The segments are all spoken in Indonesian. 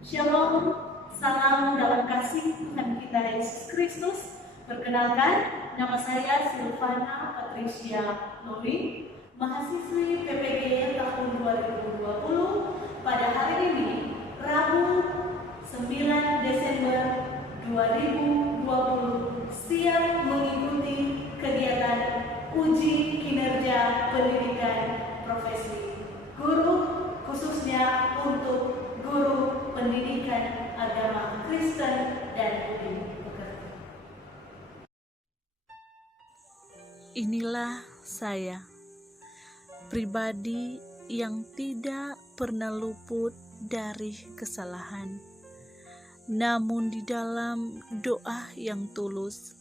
Shalom, salam dalam kasih Tuhan kita Yesus Kristus. Perkenalkan, nama saya Silvana Patricia Noli, mahasiswi PPG tahun 2020. Pada hari ini, Rabu 9 Desember 2020, siap mengikuti kegiatan uji kinerja pendidikan profesi guru, khususnya untuk guru pendidikan agama Kristen dan Budi Pekerti. Inilah saya, pribadi yang tidak pernah luput dari kesalahan, namun di dalam doa yang tulus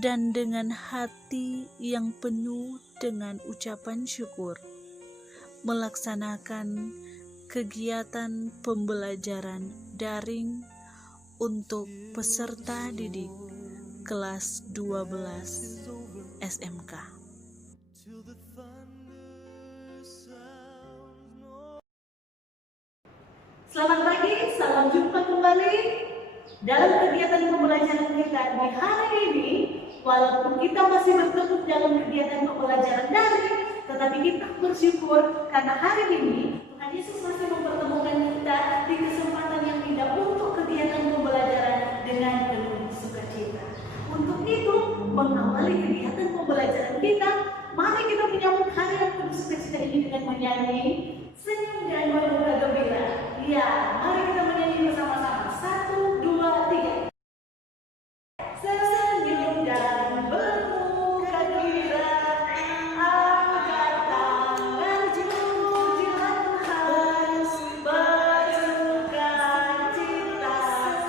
dan dengan hati yang penuh dengan ucapan syukur, melaksanakan kegiatan pembelajaran daring untuk peserta didik kelas 12 SMK. Selamat pagi, salam jumpa kembali dalam kegiatan pembelajaran kita di hari ini. Walaupun kita masih bertemu dalam kegiatan pembelajaran daring, tetapi kita bersyukur karena hari ini Tuhan Yesus masih mempertemukan kita di kesempatan yang indah untuk kegiatan pembelajaran dengan penuh sukacita. Untuk itu, mengawali kegiatan pembelajaran kita, mari kita menyambut hari yang penuh sukacita ini dengan menyanyi Senyum dan Bermuka Gembira. Ya, mari kita menyanyi bersama-sama. 1, 2, 3. Senyum dan bermuka gembira, angkat tangan pujilah Tuhan, bersuka cita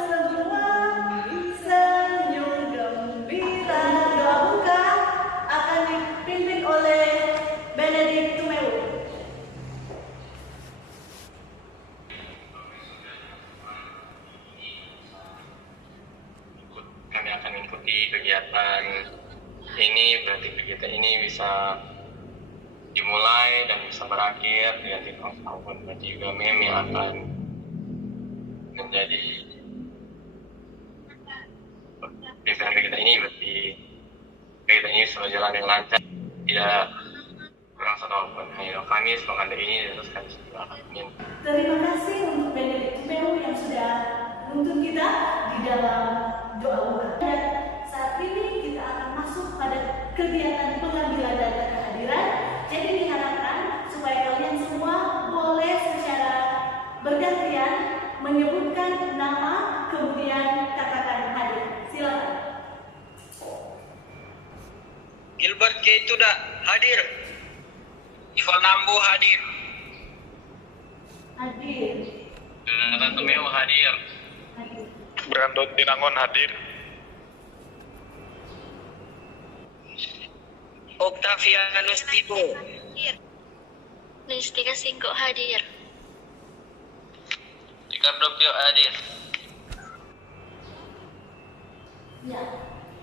semua, senyum gembira. Doa buka akan dipimpin oleh Benedict Tumeu. Kami akan mengikuti kegiatan ini, berarti kegiatan ini bisa dimulai dan bisa berakhir dengan titik tahun. Berarti juga mem yang akan menjadi pimpinan kegiatan ini, berarti kegiatan ini sudah jalan dengan lancar, tidak kurang satu apapun. Hanya kami semangat dari ini dan terus kami juga amin. Terima kasih untuk Benedict Tumeu yang sudah menuntun kita di dalam doa buka. Dan saat ini kita akan masuk pada kegiatan pengambilan data kehadiran. Jadi diharapkan supaya kalian semua boleh secara bergantian menyebutkan nama, kemudian katakan hadir. Silakan. Gilbert K. Tuda hadir. Ival Nambo hadir. Hadir. Jonathan Tumeu hadir. Hadir. Brandon Tinangon hadir. Octavianus Tibo. Listika Singko hadir. Ricardo Pio hadir. Ya.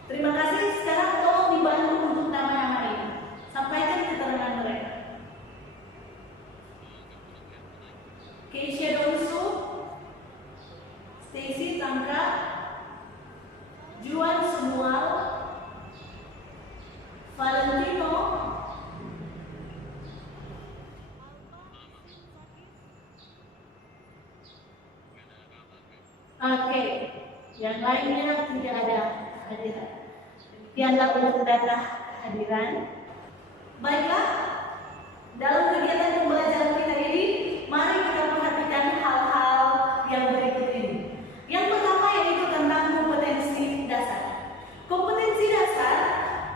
Terima kasih. Sekarang tolong dibantu untuk nama-nama ini. Sampaikan keterangan mereka. Keisha Donsu, Stacy Tangka, Juan Samuel, Valentino, oke, yang lainnya tidak ada hadiran. Dianggap untuk data kehadiran. Baiklah, dalam kegiatan pembelajaran kita ini, mari kita perhatikan hal-hal yang berikut ini. Yang pertama yaitu tentang kompetensi dasar. Kompetensi dasar,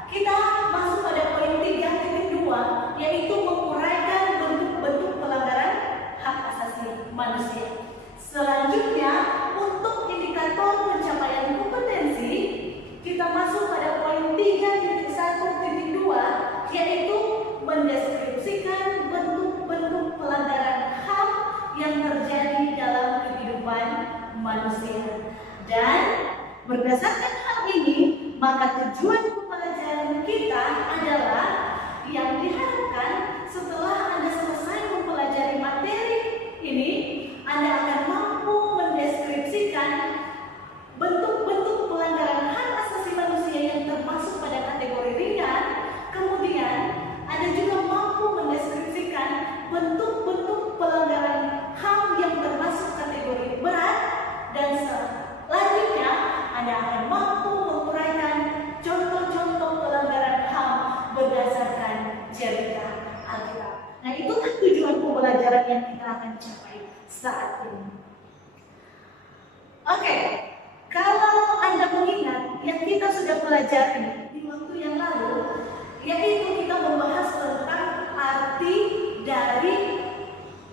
kita masuk pada poin 3.2, yaitu menguraikan bentuk-bentuk pelanggaran hak asasi manusia. Selanjutnya, untuk indikator pencapaian kompetensi, kita masuk pada poin 3.1.2, yaitu mendeskripsikan bentuk-bentuk pelanggaran HAM yang terjadi dalam kehidupan manusia. Dan berdasarkan hal ini, maka tujuan pembelajaran kita adalah yang diharapkan setelah Anda selesai mempelajari materi ini, Anda akan mampu saat ini. Oke, kalau Anda mengingat yang kita sudah pelajari di waktu yang lalu, yaitu kita membahas tentang arti dari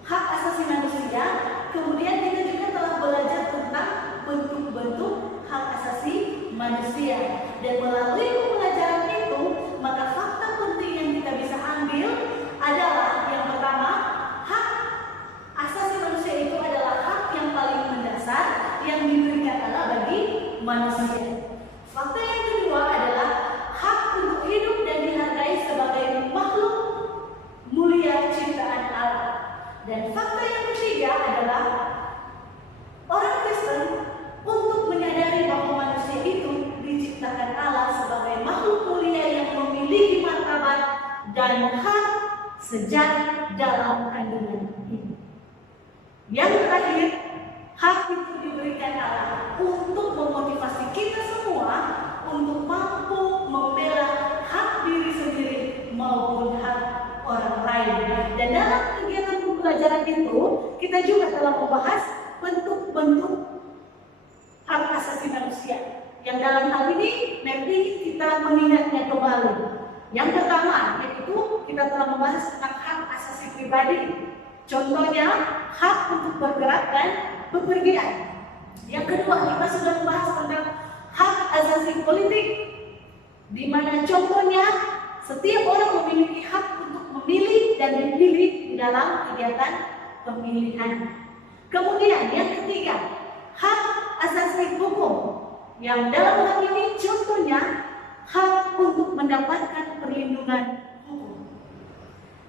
hak asasi manusia, kemudian kita juga telah belajar tentang bentuk-bentuk hak asasi manusia. Dan melalui pembelajaran itu, maka fakta penting yang kita bisa ambil adalah yang pertama, hak asasi manusia itu adalah hak yang paling mendasar yang diberikan Allah bagi manusia. Fakta yang kedua adalah hak untuk hidup dan dihargai sebagai makhluk mulia ciptaan Allah. Dan fakta yang ketiga adalah orang Kristen untuk menyadari bahwa manusia itu diciptakan Allah sebagai makhluk mulia yang memiliki martabat dan hak sejak dalam kandungan ini. Yang terakhir, hak itu diberikan Allah untuk memotivasi kita semua untuk mampu membela hak diri sendiri maupun hak orang lain. Dan dalam kegiatan pembelajaran itu, kita juga telah membahas bentuk-bentuk hak asasi manusia. Yang dalam hal ini, nanti kita mengingatnya kembali. Yang pertama, yaitu kita telah membahas tentang hak asasi pribadi. Contohnya, hak untuk bergerak dan bepergian. Yang kedua, kita sudah membahas tentang hak asasi politik, di mana contohnya setiap orang memiliki hak untuk memilih dan dipilih di dalam kegiatan pemilihan. Kemudian yang ketiga, hak asasi hukum, yang dalam hal ini contohnya hak untuk mendapatkan perlindungan hukum.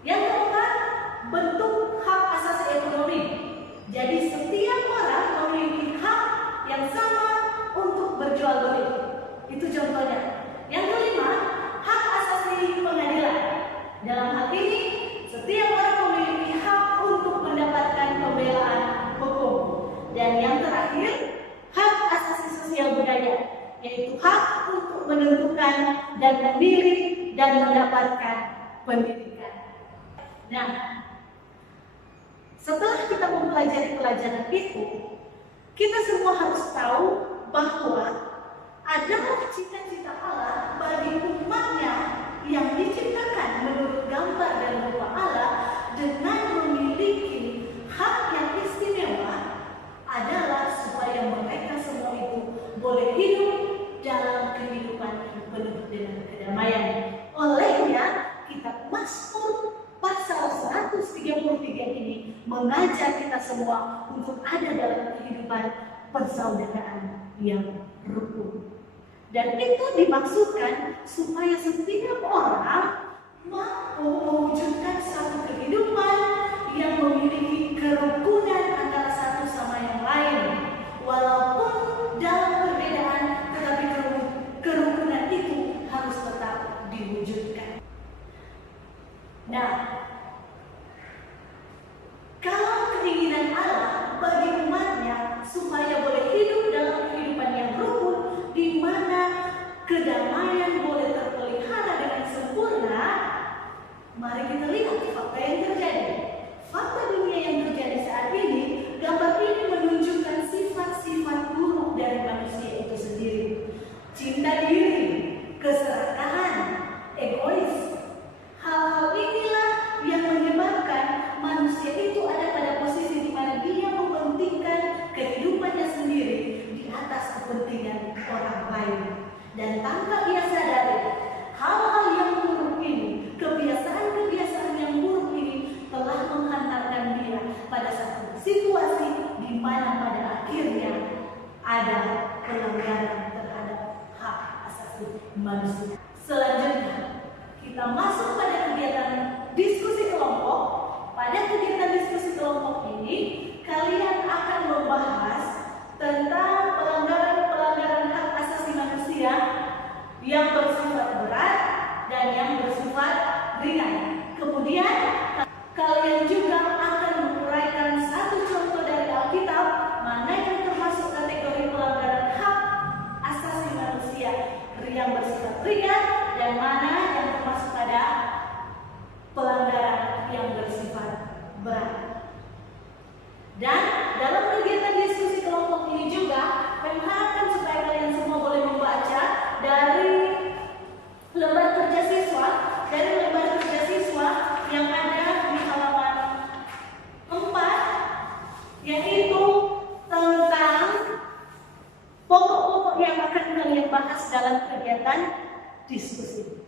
Yang keempat, bentuk hak asasi ekonomi. Jadi setiap orang memiliki hak yang sama untuk berjual beli. Itu contohnya. Yang kelima, hak asasi pengadilan. Dalam hal ini, setiap orang memiliki hak untuk mendapatkan pembelaan hukum. Dan yang terakhir, hak asasi sosial budaya, yaitu hak untuk menentukan dan memilih dan mendapatkan pendidikan. Nah, setelah kita mempelajari pelajaran itu, kita semua harus tahu bahwa adalah cita-cita Allah bagi umatnya yang diciptakan menurut gambar dan rupa Allah dengan memiliki hak yang istimewa adalah supaya mereka semua itu boleh hidup dalam kehidupan yang penuh dengan kedamaian. Olehnya, kitab Mazmur pasal 133 ini mengajak kita semua untuk ada dalam kehidupan persaudaraan yang rukun. Dan itu dimaksudkan supaya setiap orang mampu mewujudkan satu kehidupan yang memiliki kerukunan antara satu sama yang lain. Walaupun dalam perbedaan, tetapi kerukunan itu harus tetap diwujudkan. Nah, kalau keinginan Allah bagi umatnya supaya boleh hidup dalam kehidupan yang rukun, di mana kedamaian boleh terpelihara dengan sempurna, mari kita lihat fakta yang terjadi. Fakta dunia yang terjadi saat ini, gambar ini menunjukkan sifat-sifat buruk dari manusia itu sendiri. Cinta diri, keserakahan, egois. Hal-hal inilah yang menyebabkan manusia itu ada pada posisi di mana dia mementingkan kehidupannya sendiri di atas kepentingan orang lain. Dan tanpa ia sadari, hal-hal yang buruk ini, kebiasaan-kebiasaan yang buruk ini telah menghantarkan dia pada satu situasi di mana pada akhirnya ada pelanggaran terhadap hak asasi manusia. Selanjutnya, kita masuk pada kegiatan diskusi kelompok. Pada kegiatan diskusi kelompok ini, kalian akan membahas tentang pelanggaran-pelanggaran hak asasi manusia yang bersifat berat dan yang bersifat ringan. Kemudian, kalian juga akan menguraikan satu contoh dari Alkitab mana yang termasuk kategori pelanggaran hak asasi manusia yang bersifat ringan kegiatan diskusi.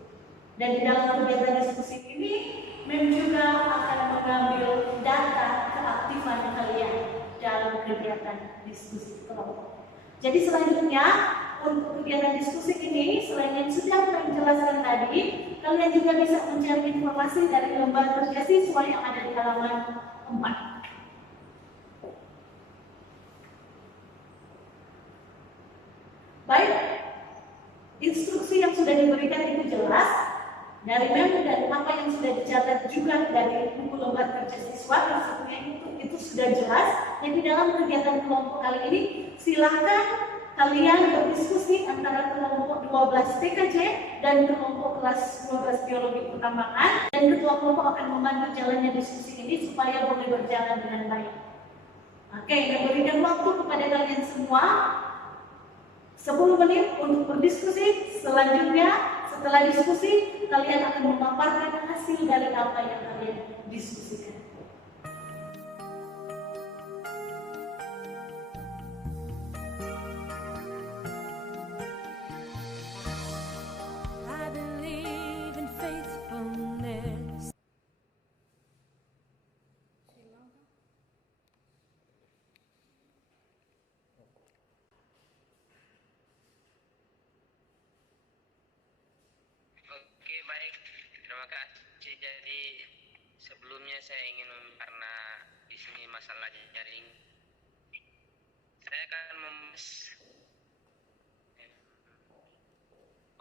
Dan di dalam kegiatan diskusi ini, MEM juga akan mengambil data keaktifan kalian dalam kegiatan diskusi kelompok. Jadi selanjutnya, untuk kegiatan diskusi ini, selain yang sudah MEM jelaskan tadi, kalian juga bisa mencari informasi dari lembar kerja siswa yang ada di halaman 4. Baik, instruksi yang sudah diberikan itu jelas dari MEM dan apa yang sudah dicatat juga dari buku lembar kerja siswa, maksudnya itu sudah jelas. Jadi dalam kegiatan kelompok kali ini, silakan kalian berdiskusi antara kelompok 12 TKJ dan kelompok kelas 12 biologi pertambangan, dan ketua kelompok akan membantu jalannya diskusi ini supaya boleh berjalan dengan baik. Oke, memberikan waktu kepada kalian semua 10 menit untuk berdiskusi. Selanjutnya, setelah diskusi, kalian akan memaparkan hasil dari apa yang kalian diskusikan. I believe in faithfulness. Oke, baik. Terima kasih. Jadi sebelumnya saya ingin karena di sini masalah jaring, saya akan membahas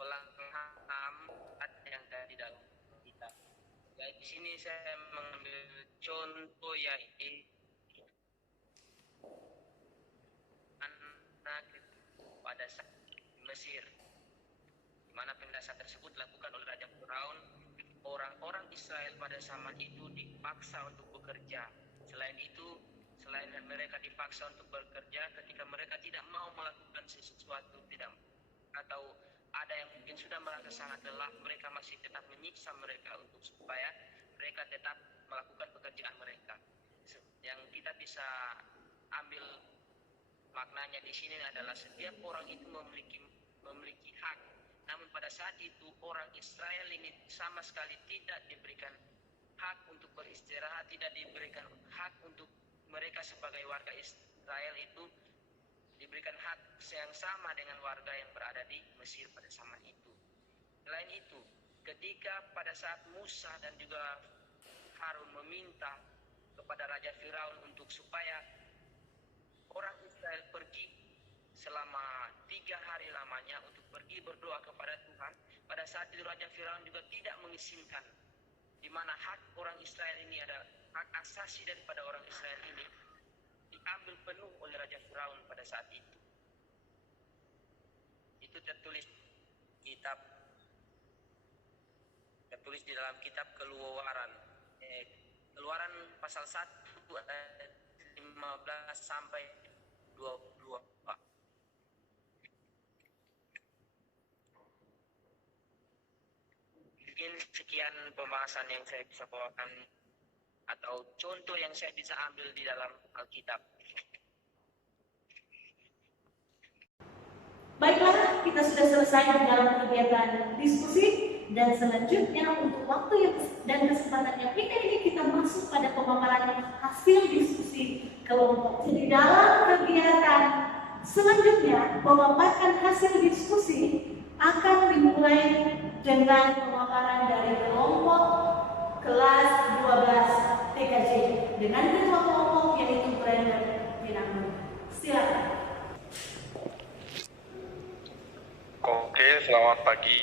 pelanggaran yang ada di dalam kita. Jadi di sini saya mengambil contoh yaitu anak pada saat Mesir, di mana pendasaran tersebut dilakukan oleh Raja Firaun. Orang-orang Israel pada zaman itu dipaksa untuk bekerja. Selain itu, selain mereka dipaksa untuk bekerja, ketika mereka tidak mau melakukan sesuatu, tidak atau ada yang mungkin sudah merasa sangat lelah, mereka masih tetap menyiksa mereka untuk supaya mereka tetap melakukan pekerjaan mereka. Yang kita bisa ambil maknanya di sini adalah setiap orang itu memiliki hak. Namun pada saat itu orang Israel ini sama sekali tidak diberikan hak untuk beristirahat, tidak diberikan hak untuk mereka sebagai warga Israel itu diberikan hak yang sama dengan warga yang berada di Mesir pada zaman itu. Selain itu, ketika pada saat Musa dan juga Harun meminta kepada Raja Firaun untuk supaya orang Israel pergi selama 3 hari lamanya untuk pergi berdoa kepada Tuhan, pada saat itu Raja Firaun juga tidak mengizinkan, di mana hak orang Israel ini ada hak asasi daripada orang Israel ini diambil penuh oleh Raja Firaun pada saat itu. Itu tertulis di dalam kitab Keluaran, Keluaran pasal 1 ayat 15 sampai 22. Mungkin sekian pembahasan yang saya bisa bawakan atau contoh yang saya bisa ambil di dalam Alkitab. Baiklah, kita sudah selesai di dalam kegiatan diskusi, dan selanjutnya untuk waktu dan kesempatan yang ini kita masuk pada pemaparan hasil diskusi kelompok. Jadi dalam kegiatan selanjutnya, memaparkan hasil diskusi akan dimulai dengan pemaparan dari kelompok kelas 12 TKJ dengan ketua kelompok yaitu Brandon Pinanggun. Silakan. Oke, selamat pagi.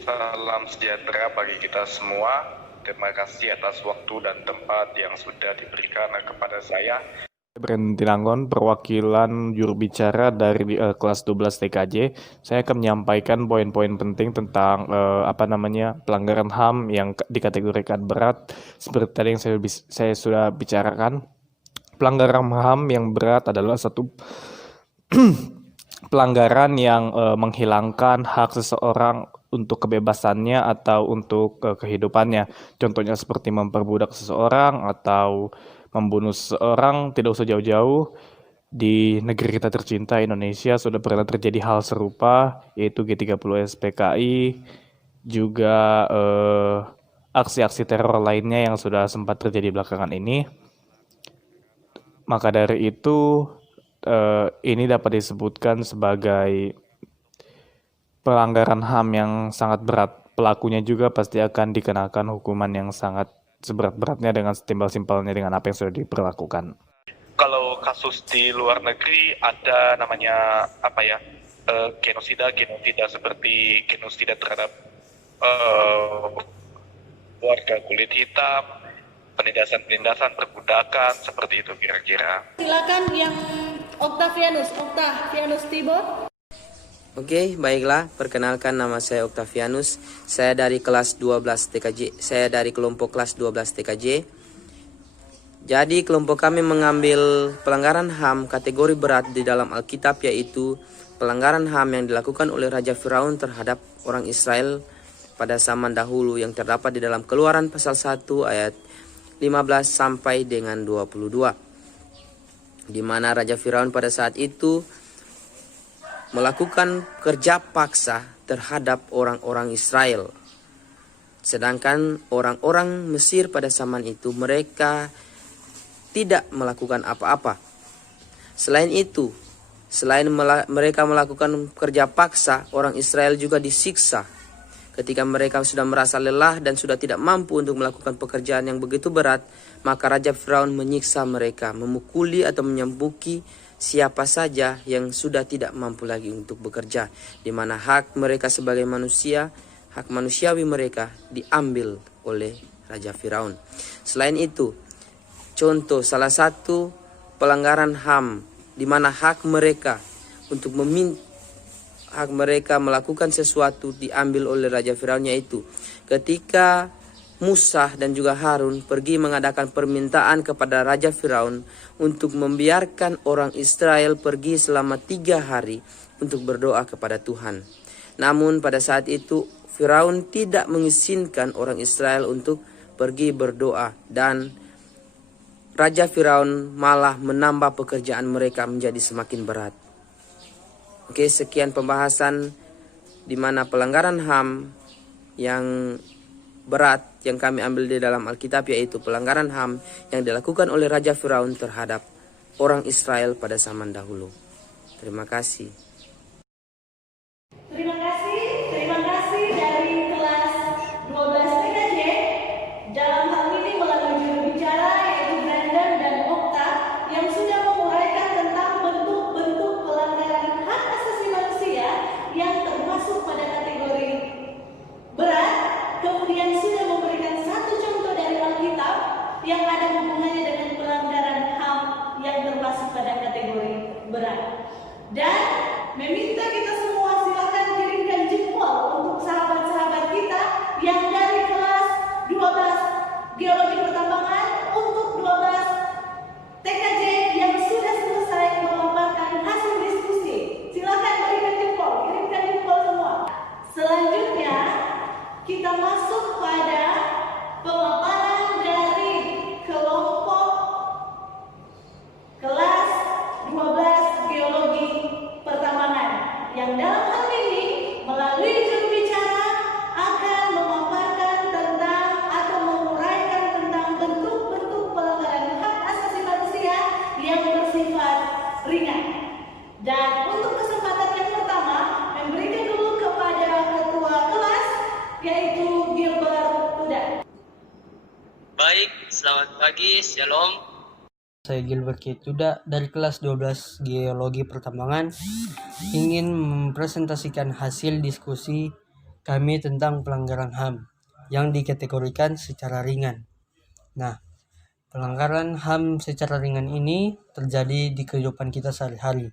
Salam sejahtera bagi kita semua. Terima kasih atas waktu dan tempat yang sudah diberikan kepada saya. Brandon Tinangon, perwakilan juru bicara dari kelas 12 TKJ. Saya akan menyampaikan poin-poin penting tentang pelanggaran HAM yang dikategorikan berat. Seperti tadi yang saya sudah bicarakan, pelanggaran HAM yang berat adalah satu pelanggaran yang menghilangkan hak seseorang untuk kebebasannya atau untuk kehidupannya. Contohnya seperti memperbudak seseorang atau membunuh seseorang, tidak usah jauh-jauh. di negeri kita tercinta Indonesia sudah pernah terjadi hal serupa, yaitu G30 SPKI, juga aksi-aksi teror lainnya yang sudah sempat terjadi belakangan ini. Maka dari itu ini dapat disebutkan sebagai pelanggaran HAM yang sangat berat. Pelakunya juga pasti akan dikenakan hukuman yang sangat seberat-beratnya dengan setimpal-simpelnya dengan apa yang sudah diperlakukan. Kalau kasus di luar negeri ada namanya genosida seperti genosida terhadap warga kulit hitam, penindasan perbudakan, seperti itu kira-kira. Silakan yang Octavianus Tibor. Oke, baiklah. Perkenalkan, nama saya Octavianus. Saya dari kelas 12 TKJ. Saya dari kelompok kelas 12 TKJ. Jadi kelompok kami mengambil pelanggaran HAM kategori berat di dalam Alkitab, yaitu pelanggaran HAM yang dilakukan oleh Raja Firaun terhadap orang Israel pada zaman dahulu yang terdapat di dalam Keluaran pasal 1 ayat 15 sampai dengan 22. Di mana Raja Firaun pada saat itu melakukan kerja paksa terhadap orang-orang Israel. Sedangkan orang-orang Mesir pada zaman itu mereka tidak melakukan apa-apa. Selain itu, selain mereka melakukan kerja paksa, orang Israel juga disiksa. Ketika mereka sudah merasa lelah dan sudah tidak mampu untuk melakukan pekerjaan yang begitu berat, maka Raja Firaun menyiksa mereka, memukuli atau menyambuki siapa saja yang sudah tidak mampu lagi untuk bekerja, di mana hak mereka sebagai manusia, hak manusiawi mereka diambil oleh Raja Firaun. Selain itu, contoh salah satu pelanggaran HAM di mana hak mereka untuk hak mereka melakukan sesuatu diambil oleh Raja Firaun, yaitu ketika Musa dan juga Harun pergi mengadakan permintaan kepada Raja Firaun untuk membiarkan orang Israel pergi selama 3 hari untuk berdoa kepada Tuhan. Namun pada saat itu Firaun tidak mengizinkan orang Israel untuk pergi berdoa, dan Raja Firaun malah menambah pekerjaan mereka menjadi semakin berat. Oke, sekian pembahasan di mana pelanggaran HAM yang berat yang kami ambil di dalam Alkitab, yaitu pelanggaran HAM yang dilakukan oleh Raja Firaun terhadap orang Israel pada zaman dahulu. Terima kasih. Terima kasih dari kelas 12 TKJ. Dalam hal ini melalui juru bicara yaitu Brandon dan Okta yang sudah menguraikan tentang bentuk-bentuk pelanggaran hak asasi manusia yang termasuk pada kategori berat, kemudian sudah memberikan satu contoh dari Alkitab yang ada hubungannya dengan pelanggaran HAM yang termasuk pada kategori berat. Dan meminta kita semua silakan kirimkan jempol untuk sahabat-sahabat kita yang dari kelas 12 Geologi Pertambangan untuk 12 TKJ yang sudah selesai memaparkan hasil diskusi. Silakan berikan jempol, kirimkan jempol semua. Selanjutnya kita masuk pada pemaparan dari kelompok kelas 12 Geologi Pertambangan yang dalam hal ini melalui juru bicara akan memaparkan tentang atau menguraikan tentang bentuk-bentuk pelanggaran hak asasi manusia yang bersifat ringan. Dan untuk kesempatan yang pertama, memberikan dulu kepada ketua kelas yaitu Gilbert Tuda. Baik, selamat pagi, shalom. Saya Gilbert Tuda dari kelas 12 Geologi Pertambangan ingin mempresentasikan hasil diskusi kami tentang pelanggaran HAM yang dikategorikan secara ringan. Nah, pelanggaran HAM secara ringan ini terjadi di kehidupan kita sehari-hari.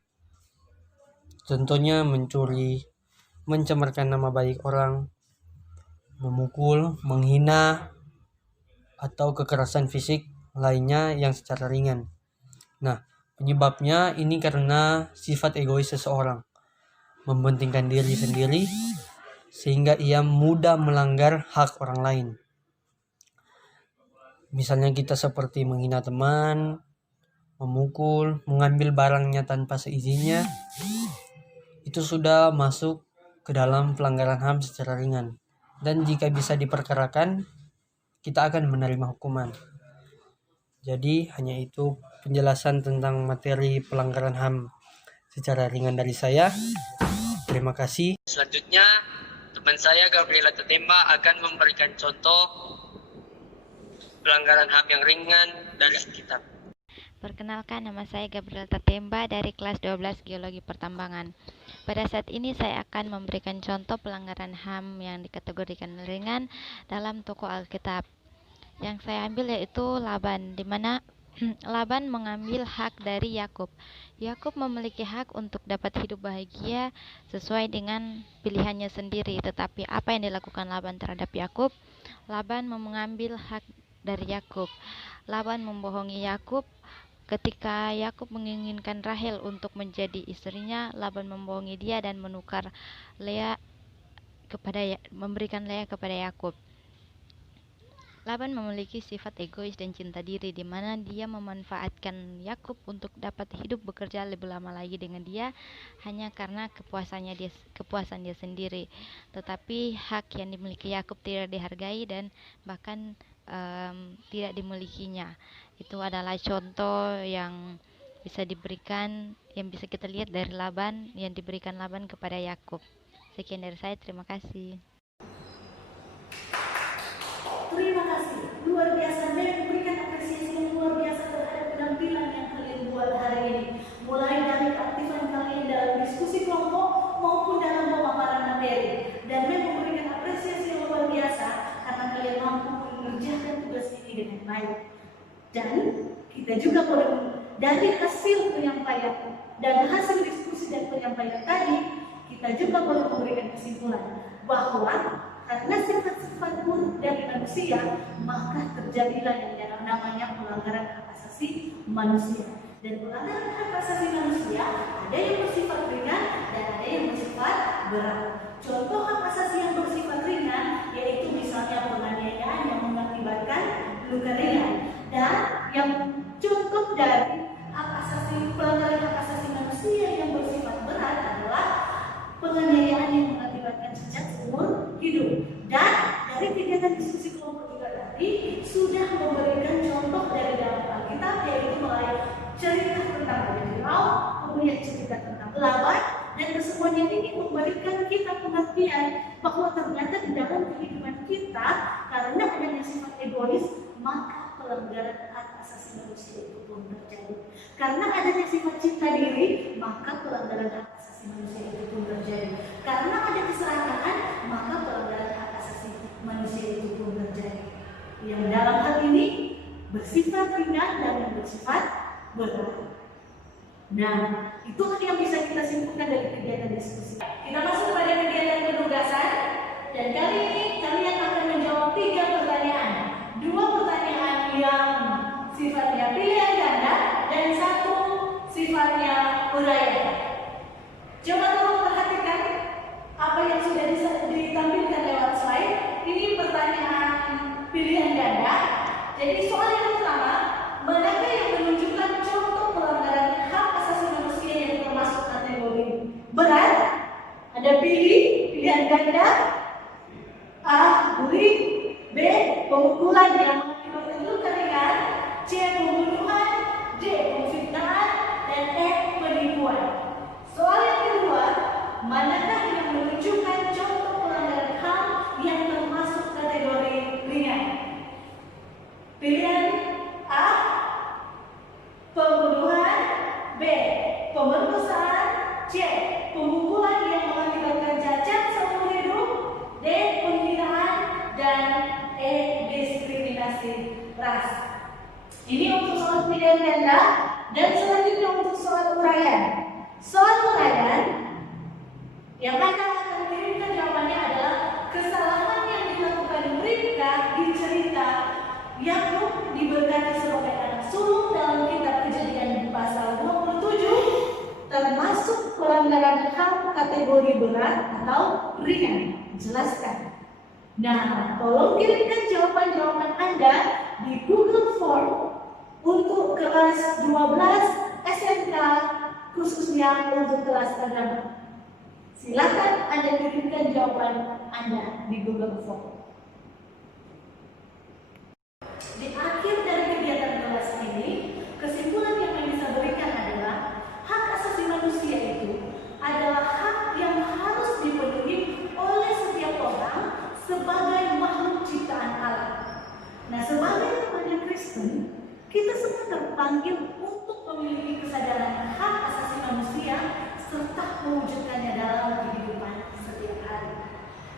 Contohnya mencuri, mencemarkan nama baik orang, memukul, menghina, atau kekerasan fisik lainnya yang secara ringan. Nah, penyebabnya ini karena sifat egois seseorang, mementingkan diri sendiri, sehingga ia mudah melanggar hak orang lain. Misalnya kita seperti menghina teman, memukul, mengambil barangnya tanpa seizinnya, itu sudah masuk ke dalam pelanggaran HAM secara ringan. Dan jika bisa diperkarakan, kita akan menerima hukuman. Jadi hanya itu penjelasan tentang materi pelanggaran HAM secara ringan dari saya. Terima kasih. Selanjutnya, teman saya Gabriela Tatemba akan memberikan contoh pelanggaran HAM yang ringan dari kitab. Perkenalkan, nama saya Gabriela Tatemba dari kelas 12 Geologi Pertambangan. Pada saat ini saya akan memberikan contoh pelanggaran HAM yang dikategorikan ringan dalam toko Alkitab. Yang saya ambil yaitu Laban, di mana Laban mengambil hak dari Yakub. Yakub memiliki hak untuk dapat hidup bahagia sesuai dengan pilihannya sendiri. Tetapi apa yang dilakukan Laban terhadap Yakub? Laban mengambil hak dari Yakub. Laban membohongi Yakub. Ketika Yakub menginginkan Rahel untuk menjadi istrinya, Laban membohongi dia dan memberikan Lea kepada Yakub. Laban memiliki sifat egois dan cinta diri, di mana dia memanfaatkan Yakub untuk dapat hidup bekerja lebih lama lagi dengan dia hanya karena kepuasan dia sendiri. Tetapi hak yang dimiliki Yakub tidak dihargai dan bahkan tidak dimilikinya. Itu adalah contoh yang bisa diberikan, yang bisa kita lihat dari Laban, yang diberikan Laban kepada Yakub. Sekian dari saya, terima kasih. Terima kasih, luar biasa. Saya memberikan apresiasi yang luar biasa terhadap penampilan yang kalian buat hari ini. Mulai dari keaktifan kalian dalam diskusi kelompok maupun dalam pemaparan materi. Dan saya memberikan apresiasi yang luar biasa karena kalian mampu mengerjakan tugas ini dengan baik. Dan kita juga boleh dari hasil penyampaian dan hasil diskusi dan penyampaian tadi, kita juga boleh memberikan kesimpulan bahwa karena sifat-sifat buruk dari manusia, maka terjadilah yang namanya pelanggaran hak asasi manusia. Dan pelanggaran hak asasi manusia ada yang bersifat ringan dan ada yang bersifat berat. Contoh hak asasi yang bersifat ringan yaitu misalnya penganiayaan yang mengakibatkan luka ringan. Dan yang contoh dari pelanggaran hak asasi manusia yang bersifat berat adalah penganiayaan yang mengakibatkan cacat seumur hidup. Dan dari kegiatan diskusi kelompok juga tadi sudah memberikan contoh dari dalam Alkitab, yaitu mulai cerita tentang Firaun, kemudian cerita tentang Laban, dan kesemuanya ini memberikan kita pengertian bahwa ternyata di dalam kehidupan kita karena adanya sifat egois, maka pelanggaran hak asasi manusia itu pun terjadi. Karena adanya sifat cinta diri, maka pelanggaran hak asasi manusia itu pun terjadi. Karena ada keserakahan, maka pelanggaran hak asasi manusia itu pun terjadi. Yang dalam hal ini bersifat ringan dan yang bersifat berat. Nah, itulah yang bisa kita simpulkan dari kegiatan diskusi. Kita masuk pada kegiatan penugasan, dan kali ini kalian akan menjawab 3 pertanyaan. 2 pertanyaan yang sifatnya pilihan ganda dan 1 sifatnya uraian. Coba tolong perhatikan apa yang sudah ditampilkan lewat slide. Ini pertanyaan pilihan ganda. Jadi soal yang pertama, manakah yang menunjukkan contoh pelanggaran hak asasi manusia yang termasuk kategori berat? Ada pilihan ganda. A. Bullying. B. Pemukulan yang mengakibatkan luka ringan. C. Pembunuhan. D. Pemfitnahan. Dan E. Penipuan. Soal yang kedua, manakah yang menunjukkan contoh pelanggaran HAM yang termasuk kategori ringan? Pilihan A. Pembunuhan. B. Pemerkosaan. C. Pemukulan yang mengakibatkan cacat seumur hidup. D. Penghinaan. Dan E. Diskriminasi ras. Ini untuk soal pilihan ganda. Dan selanjutnya untuk soal uraian. Soal uraian yang akan mengirimkan jawabannya adalah kesalahan yang dilakukan Ribka di cerita Yakub diberkati sebagai anak sulung dalam kitab Kejadian pasal 27 termasuk pelanggaran HAM kategori berat atau ringan. Jelaskan. Nah, tolong kirimkan jawaban-jawaban Anda di Google Form untuk kelas 12 SMK, khususnya untuk kelas agama. Silakan Anda kirimkan jawaban Anda di Google Form. Di akhir dari kegiatan kelas ini, kesimpulan yang bisa berikan adalah hak asasi manusia itu adalah hak yang harus dipenuhi oleh setiap orang sebagai makhluk ciptaan Allah. Nah, sebagai remaja Kristen, kita semua terpanggil untuk memiliki kesadaran hak asasi manusia serta mewujudkannya dalam kehidupan setiap hari.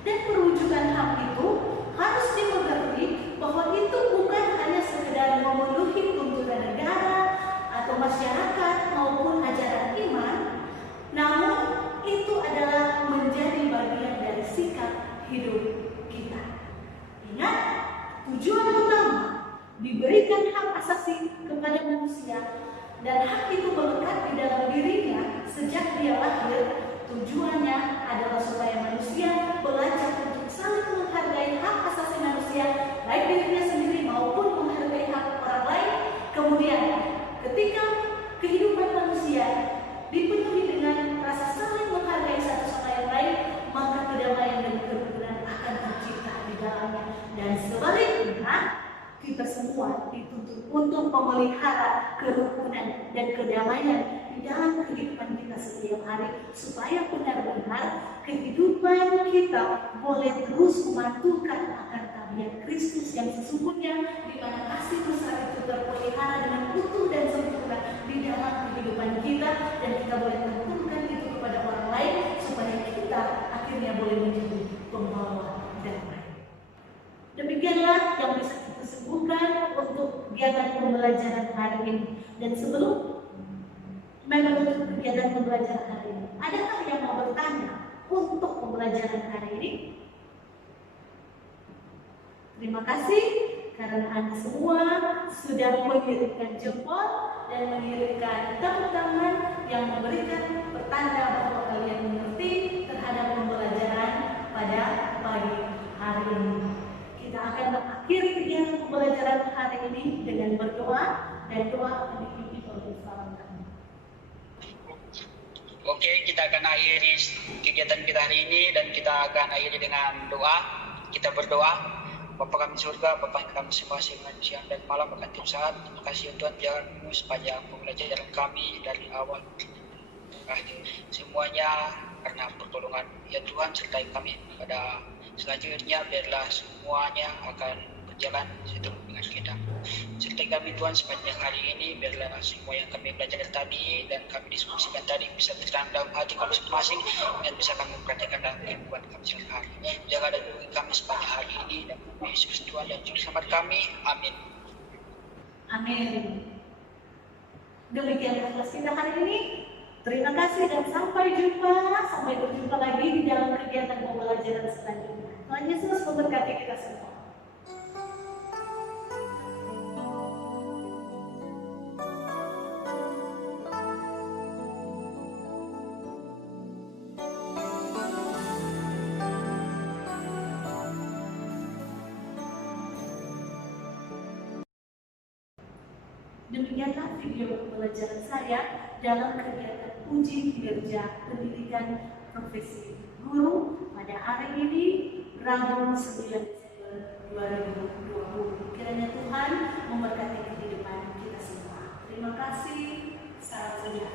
Dan perwujudan hak itu harus dimengerti bahwa itu bukan hanya sekedar memenuhi tuntutan negara atau masyarakat maupun ajaran iman, namun itu adalah menjadi bagian dari sikap hidup kita. Ingat, tujuan utama diberikan hak asasi kepada manusia dan hak itu melekat di dalam dirinya sejak dia lahir. Tujuannya adalah supaya manusia belajar untuk saling menghargai hak asasi manusia, baik dirinya sendiri maupun menghargai hak orang lain. Kemudian, ketika kehidupan manusia dipenuhi dengan rasa saling menghargai satu sama yang lain, maka kedamaian dan kerukunan akan tercipta di dalamnya. Dan sebaliknya, kita semua dituntut untuk memelihara kerukunan dan kedamaian di dalam kehidupan kita setiap hari, supaya benar-benar kehidupan kita boleh terus memantulkan akan tabiat Kristus yang sesungguhnya, di mana kasih besar itu terpelihara dengan utuh dan sempurna di dalam kehidupan kita, dan kita boleh mantulkan itu kepada orang lain supaya kita akhirnya boleh menjadi pembawa damai. Demikianlah yang bisa kita sebutkan untuk kegiatan pembelajaran hari ini. Dan sebelum menutup kegiatan pembelajaran hari ini, adakah yang mau bertanya untuk pembelajaran hari ini? Terima kasih karena Anda semua sudah mengirimkan jempol dan mengirimkan tepuk tangan yang memberikan pertanda bahwa kalian mengerti terhadap pembelajaran pada pagi hari ini. Kita akan mengakhiri kegiatan pembelajaran hari ini dengan berdoa, dan doa akan dipimpin oleh Ustaz kami. Oke, kita akan akhiri kegiatan kita hari ini dan kita akan akhiri dengan doa. Kita berdoa. Bapa kami surga, Bapa kami semua siang dan malam akan tiap saat. Terima kasih Tuhan, jaga-Mu sepanjang pembelajaran kami dari awal akhir semuanya karena pertolongan ya Tuhan, sertai kami pada selanjutnya. Biarlah semuanya akan berjalan seturut dengan kita. Sertai kami Tuhan sepanjang hari ini. Biarlah semua yang kami belajar tadi dan kami diskusikan tadi bisa tertanam dalam hati kami masing-masing dan bisa kami praktekkan dalam kehidupan kami sehari-hari. Jaga dan lindungi kami sepanjang hari ini, dan Yesus Tuhan dan Juru Selamat kami. Amin. Amin. Demikianlah kelas kita hari ini. Terima kasih dan sampai jumpa. Sampai berjumpa lagi di dalam kegiatan pembelajaran selanjutnya. Tuhan Yesus memberkati kita semua. Demikianlah video pembelajaran saya dalam kegiatan uji kinerja pendidikan profesi guru pada hari ini, Rabu 9 Desember 2020. Kiranya Tuhan memberkati kehidupan kita semua. Terima kasih. Salam sejahtera.